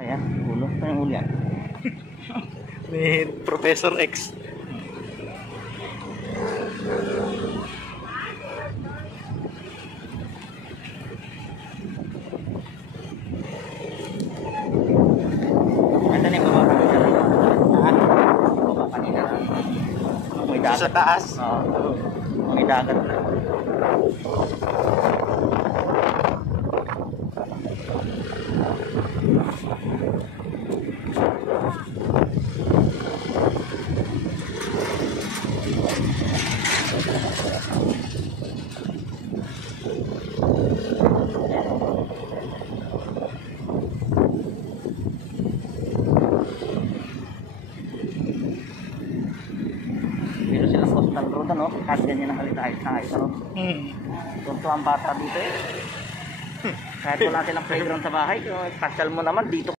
Ayan, ulo. Ito yung ulo yan. Ni Professor X. Ito na yung baba kanina lang. Baba kanina lang. May dagat. Sa taas. Oo. May dagat na. Pero silang coastal road, ano? Kahit ganyan ang halitahit na ayos, ano? Tunto ang bata dito eh. Kahit wala silang playground sa bahay, pasyal mo naman dito.